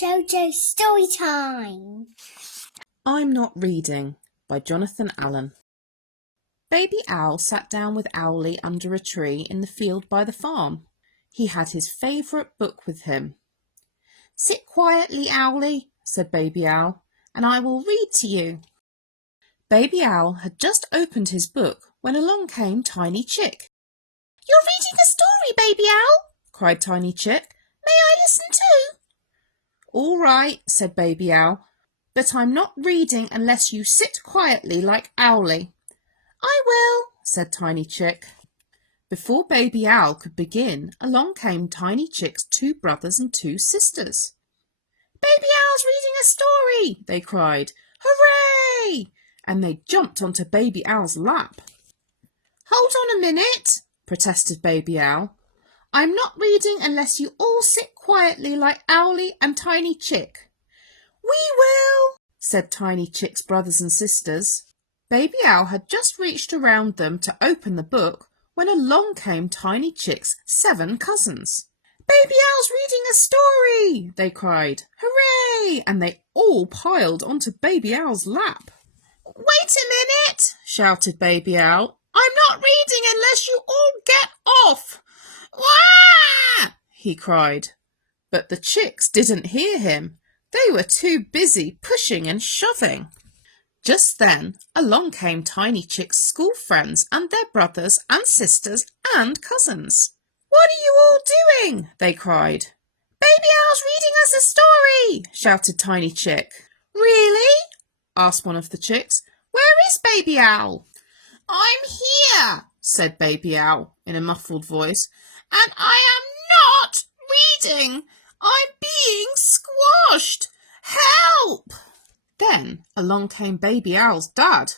JoJo's Storytime. I'm Not Reading by Jonathan Allen. Baby Owl sat down with Owlie under a tree in the field by the farm. He had his favourite book with him. "Sit quietly, Owlie," said Baby Owl, "and I will read to you." Baby Owl had just opened his book when along came Tiny Chick. "You're reading a story, Baby Owl," cried Tiny Chick. "May I listen too?" "All right," said Baby Owl, "but I'm not reading unless you sit quietly like Owlie." "I will," said Tiny Chick. Before Baby Owl could begin, along came Tiny Chick's two brothers and two sisters. "Baby Owl's reading a story," they cried. "Hooray!" And they jumped onto Baby Owl's lap. "Hold on a minute," protested Baby Owl. "I'm not reading unless you all sit quietly like Owlie and Tiny Chick." "We will," said Tiny Chick's brothers and sisters. Baby Owl had just reached around them to open the book when along came Tiny Chick's 7 cousins. "Baby Owl's reading a story," they cried. "Hooray!" And they all piled onto Baby Owl's lap. "Wait a minute," shouted Baby Owl. "I'm not reading unless you all get off." "Wah!" he cried. But the chicks didn't hear him. They were too busy pushing and shoving. Just then, along came Tiny Chick's school friends and their brothers and sisters and cousins. "What are you all doing?" they cried. "Baby Owl's reading us a story," shouted Tiny Chick. "Really?" asked one of the chicks. "Where is Baby Owl?" "I'm here," said Baby Owl in a muffled voice, "and I am not reading. I'm being squashed. Help!" Then along came Baby Owl's dad.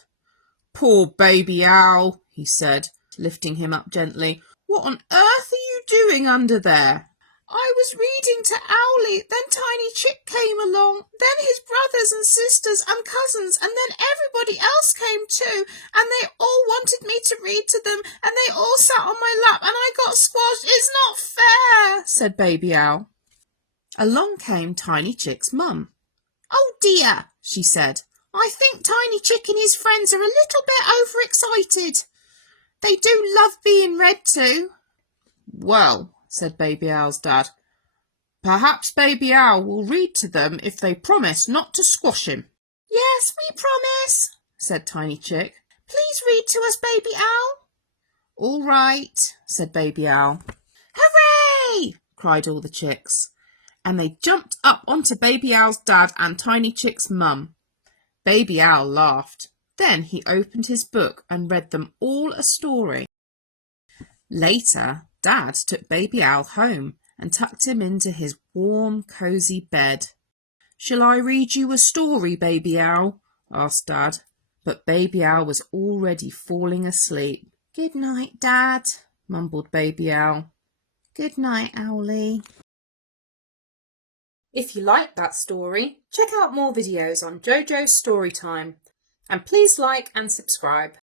"Poor Baby Owl," he said, lifting him up gently. "What on earth are you doing under there?" "I was reading to Owlie, then Tiny Chick came along, then his brothers and sisters and cousins, and then everybody else came too, and they all wanted me to read to them, and they all sat on my lap, and I got squashed. It's not fair," said Baby Owl. Along came Tiny Chick's mum. "Oh dear," she said, "I think Tiny Chick and his friends are a little bit overexcited. They do love being read to." "Well," said Baby Owl's dad, "perhaps Baby Owl will read to them if they promise not to squash him." "Yes, we promise," said Tiny Chick. "Please read to us, Baby Owl." "All right," said Baby Owl. "Hooray!" cried all the chicks, and they jumped up onto Baby Owl's dad and Tiny Chick's mum. Baby Owl laughed. Then he opened his book and read them all a story. Later, Dad took Baby Owl home and tucked him into his warm, cosy bed. "Shall I read you a story, Baby Owl?" asked Dad. But Baby Owl was already falling asleep. "Good night, Dad," mumbled Baby Owl. "Good night, Owlie." If you liked that story, check out more videos on JoJo's Storytime, and please like and subscribe.